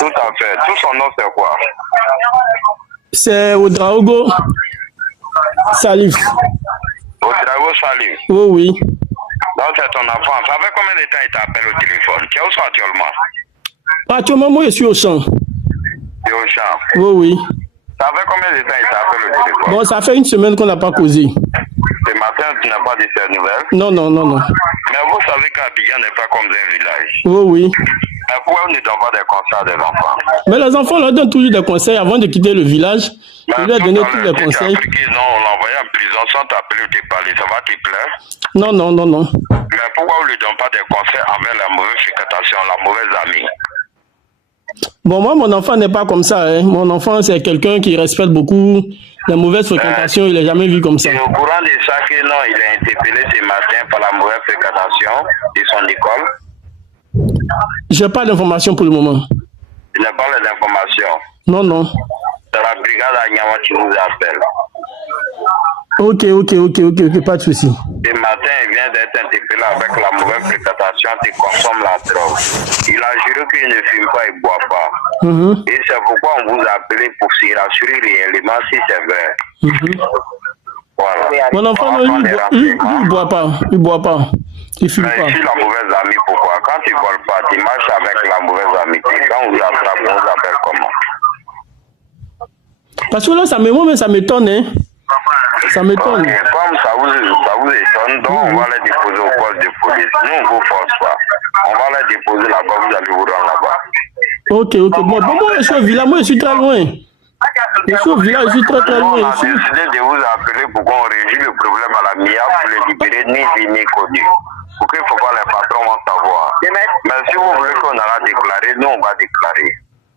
Tout à fait. Tout son nom, c'est quoi? C'est Ouedraogo Salif. Ouedraogo Salif. Oui, oui. Donc, c'est ton enfant. Ça fait combien de temps il t'appelle au téléphone? Tu es où ça actuellement? Actuellement, moi, je suis au champ. Tu es au champ? Oui, oui. Ça fait combien de temps il t'appelle au téléphone? Bon, ça fait une semaine qu'on n'a pas causé. Ce matin, tu n'as pas dit ces nouvelles? Non, non, non, non. Mais vous savez qu'Abidjan n'est pas comme un village. Oui, oui. Mais pourquoi on ne donne pas des conseils à des enfants? Mais les enfants leur donnent toujours des conseils avant de quitter le village. Ils leur donnent tous les conseils. Non, on l'a envoyé en prison sans t'appeler ou te parler. Ça va te plaire? Non, non, non, non. Mais pourquoi on ne lui donne pas des conseils envers la mauvaise fréquentation, la mauvaise amie? Bon, moi, mon enfant n'est pas comme ça. Hein. Mon enfant, c'est quelqu'un qui respecte beaucoup la mauvaise fréquentation. Il n'est jamais vu comme ça. Il est au courant de ça que non, il est interpellé ce matin par la mauvaise fréquentation de son école? Je n'ai pas d'informations pour le moment. Il n'a pas les informations. Non, non. C'est la brigade à Niawa qui vous appelle. Ok, pas de souci. Ce matin, il vient d'être interpellé avec la mauvaise fréquentation qui consomme la drogue. Il a juré qu'il ne fume pas et ne boit pas. Et c'est pourquoi on vous a appelé pour s'y rassurer réellement si c'est vrai. Voilà. Mon enfant, il ne boit pas. Il ne boit pas. Il ne fume pas. Mais si la mauvaise amie, pourquoi? Quand tu ne voles pas, tu marches avec la mauvaise amitié. Quand on vous attrape, on vous appelle comment? Parce que là, ça m'étonne, hein. Ça m'étonne. Okay. Comme ça vous étonne, donc on va les déposer au poste de police. Nous, on ne vous force pas. On va les déposer là-bas, vous allez vous rendre là-bas. Ok. Bon, moi, je suis au village, moi, je suis très loin. Je suis au village, je suis très loin. On a décidé de vous appeler pour qu'on régule le problème à la MIA pour les libérer ni vie ni connu. Pour qu'il ne faut pas les patrons vont savoir. Mais si vous voulez qu'on a déclaré, nous, on va déclarer.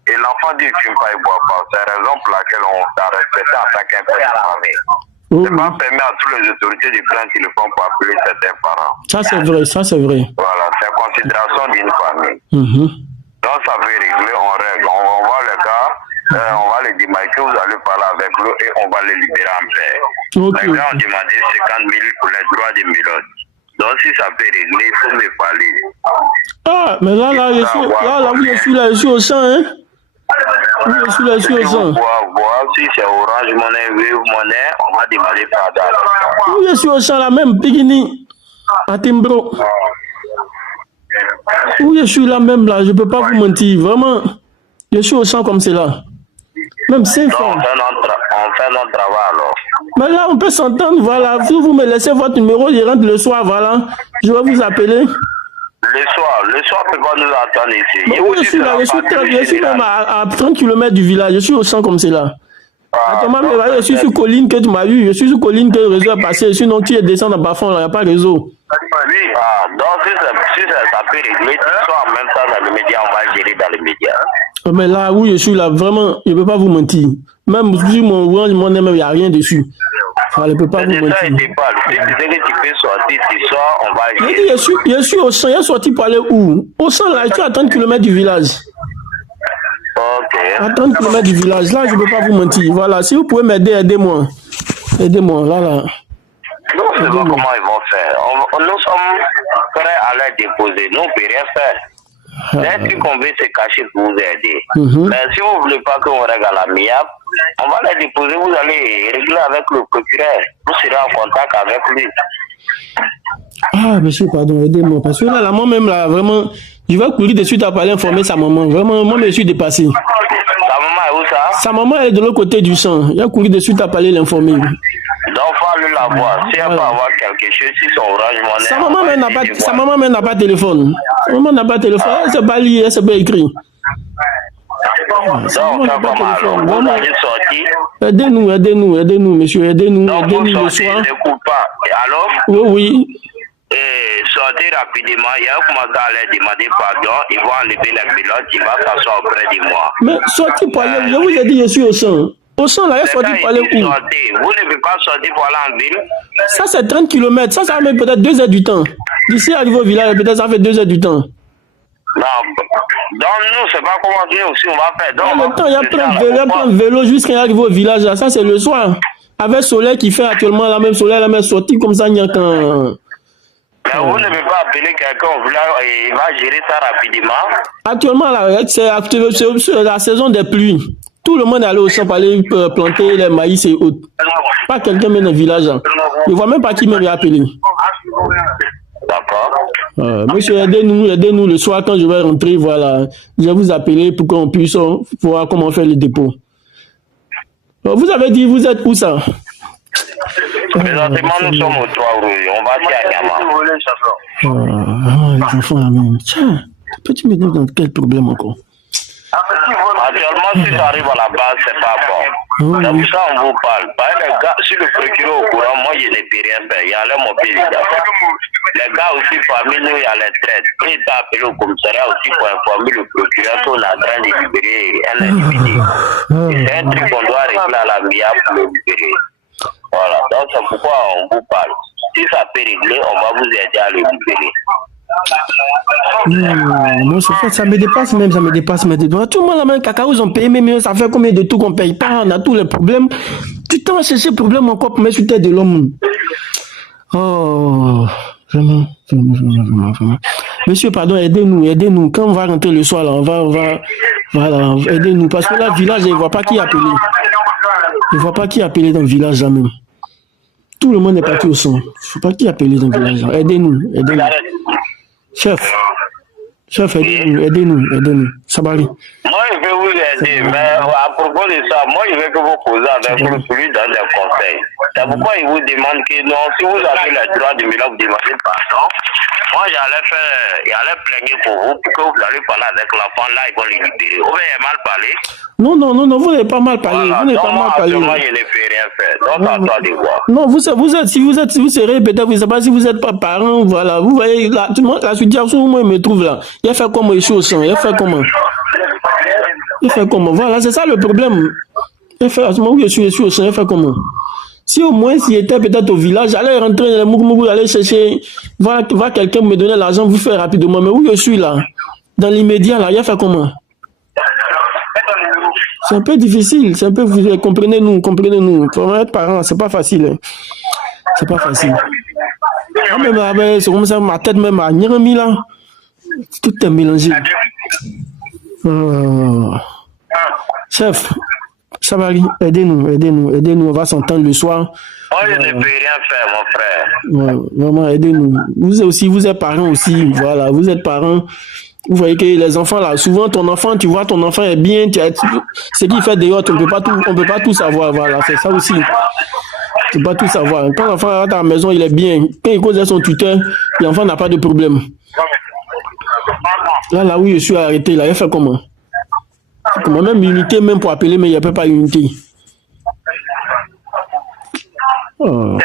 Et l'enfant dit qu'il ne fume pas et ne boit pas. C'est la raison pour laquelle on t'a respecté en tant qu'un père de famille. C'est pas permis à toutes les autorités de prendre le téléphone pour appeler certains parents. Ça, c'est vrai. Voilà, c'est considération d'une famille. Donc, ça veut régler, on règle. On va les gars, on va les démarquer, vous allez parler avec eux et on va les libérer en paix. Les gars ont demandé 50 000 pour les droits des mélodies. Donc, si ça peut régler, il faut me parler. Ah, mais là, je suis au champ, hein. Oui, je suis au champ. Si c'est Orange Monnaie, Wave Monnaie, on va demander pardon. Oui, je suis au champ, là même, Pigini, à Timbro. Oui, je suis là même, là, je ne peux pas vous mentir, vraiment. Je suis au champ comme c'est là. Même 5 fois. On fait notre travail alors. Mais là, on peut s'entendre, voilà. Si vous me laissez votre numéro, je rentre le soir, voilà. Je vais vous appeler. Le soir, peut pas nous attendre ici. Mais oui, je suis là, je suis même à 30 km du village, je suis au champ comme c'est là. Attends, je suis sur colline que tu m'as vu, je suis sur colline que le réseau est passé, sinon tu es descendu en bas fond, il n'y a pas de réseau. Oui, donc si ça peut régler, tu sois en même temps dans les médias, on va gérer dans les médias. Mais là, oui, je suis là, vraiment, je ne peux pas vous mentir. Même si mon Orange Monnaie, il n'y a rien dessus. Je ne peux pas vous mentir. Si tu sais que tu peux sortir, ce soir, on va gérer. Je suis au champ, je suis sorti pour aller où? Au champ, là, je suis à 30 km du village. Ok. À 30 km du village, là, je ne peux pas vous mentir. Voilà, si vous pouvez m'aider, aidez-moi. Aidez-moi, là. Nous, on ne sait pas comment ils vont faire. Nous sommes prêts à les déposer. Nous, on ne peut rien faire. C'est un truc qu'on veut se cacher pour vous aider. Mais si vous ne voulez pas qu'on règle à la MIAP, on va les déposer, vous allez régler avec le procureur. Vous serez en contact avec lui. Ah, monsieur, pardon, aidez-moi. Parce que là, moi-même, là, vraiment, je vais courir de suite à aller informer sa maman. Vraiment, moi, je suis dépassé. Sa maman est où ça? Sa maman est de l'autre côté du champ. Je vais courir de suite à aller l'informer. Donc, il faut la voir. Si elle peut avoir quelque chose, si son Orange Monnaie. Sa maman même n'a pas de téléphone. Sa maman n'a pas de téléphone. Elle ne sait pas lire, elle ne sait pas écrire. Donc, ça va mal. Vous allez sortir. Aidez-nous, monsieur. Aidez-nous le soir. Ne coupe pas. Oui, Alors? oui. Et sortez rapidement. Il y a commencé à leur demander pardon. Ils vont enlever les pilotes. Il va s'asseoir auprès de moi. Mais sortez pour aller. Je vous ai dit, je suis au champ. Au champ, là, il est sorti pour aller où? Vous ne pouvez pas sortir pour aller en ville? Ça, c'est 30 km. Ça va mettre peut-être 2 heures du temps. D'ici arriver au village, peut-être ça fait 2 heures du temps. Non, donc nous, c'est pas comment dire aussi, on va faire. Donc, en même temps, il y a plein de vélos jusqu'à arriver au village. Là. Ça, c'est le soir. Avec le soleil qui fait actuellement la même soleil, la même sortie comme ça, il n'y a qu'un. Mais vous ne pouvez pas appeler quelqu'un, il va gérer ça rapidement. Actuellement, là, c'est la saison des pluies. Tout le monde est allé au champ pour aller planter les maïs et autres. Pas quelqu'un même dans le village. Hein. Je ne vois même pas qui m'a appelé. D'accord. Monsieur, aidez-nous le soir quand je vais rentrer. Voilà. Je vais vous appeler pour qu'on puisse voir comment faire le dépôt. Vous avez dit, vous êtes où ça? Présentement, nous sommes au 3 rouges. On va à Niama. Les enfants là même. Tiens, peux-tu me dire dans quel problème encore? Actuellement, si ça arrive à la base, c'est pas bon. C'est pour ça qu'on vous parle. Les gars, si le procureur est au courant, moi, je ne peux rien faire. Il y a les mobiles. Les gars aussi, parmi nous, il y a les traites. Il est appelé au commissariat aussi pour informer le procureur qu'on est en train de libérer un individu. C'est un truc qu'on doit régler à la MIA pour le libérer. Voilà. Donc, c'est pourquoi on vous parle. Si ça peut régler, on va vous aider à le libérer. Non, ça me dépasse même, ça me dépasse. Tout le monde, la même cacao, ils ont payé, mais ça fait combien de tout qu'on paye pas? On a tous les problèmes. Tu t'en vas chercher problème encore pour mettre sur tête de l'homme. Oh, vraiment. Monsieur, pardon, aidez-nous. Quand on va rentrer le soir, là, on va, voilà, aidez-nous. Parce que là, le village, je ne vois pas qui appeler. Je ne vois pas qui appeler dans le village, jamais. Tout le monde est parti au son. Je ne sais pas qui appeler dans le village. Aidez-nous. Chef, aidez-nous. Sabari. Moi, je vais vous aider, mais à propos de ça, moi, je vais que vous poser avec vous celui dans les conseils. C'est pourquoi il vous demande que non, si vous avez le droit de me vous demander pardon, moi, j'allais plaigner pour vous, pour que vous allez parler avec l'enfant, là, ils vont le libérer. Vous avez mal parlé? Non, vous n'avez pas mal parlé. Voilà, vous n'avez pas mal parlé. Moi, je ne fais rien faire. Donc, à toi de voir. Non, si vous serez peut-être, vous ne savez pas si vous n'êtes pas parent, voilà. Vous voyez, là, tout le monde, la situation où moi, je me trouve là. Il a fait comment, il est au sang. Il a fait comment? Voilà, c'est ça le problème. Il a fait, à ce moment où je suis au sang, il a fait comment? Si au moins, s'il était peut-être au village, j'allais rentrer dans le Mougmougou, aller chercher, voir quelqu'un me donner l'argent, vous faire rapidement. Mais où je suis là? Dans l'immédiat, là, il a fait comment? C'est un peu difficile, comprenez-nous. Pour être parent, c'est pas facile. Hein. C'est pas facile. C'est comme ça, ma tête même à Nyerami là. Tout est mélangé. Chef, ça va aller. Aidez-nous. On va s'entendre le soir. Moi, je ne peux rien faire, mon frère. Ouais, vraiment, aidez-nous. Vous êtes parents aussi. Voilà, vous êtes parents. Vous voyez que les enfants là, souvent ton enfant est bien, ce qu'il fait dehors, on peut pas tout savoir, voilà, c'est ça aussi. Tu peux pas tout savoir. Quand l'enfant est à la maison, il est bien. Quand il cause à son tuteur, l'enfant n'a pas de problème. Là où je suis arrêté, là, il fait comment? Comment même unité, même pour appeler, mais il n'y a pas unité. Oh.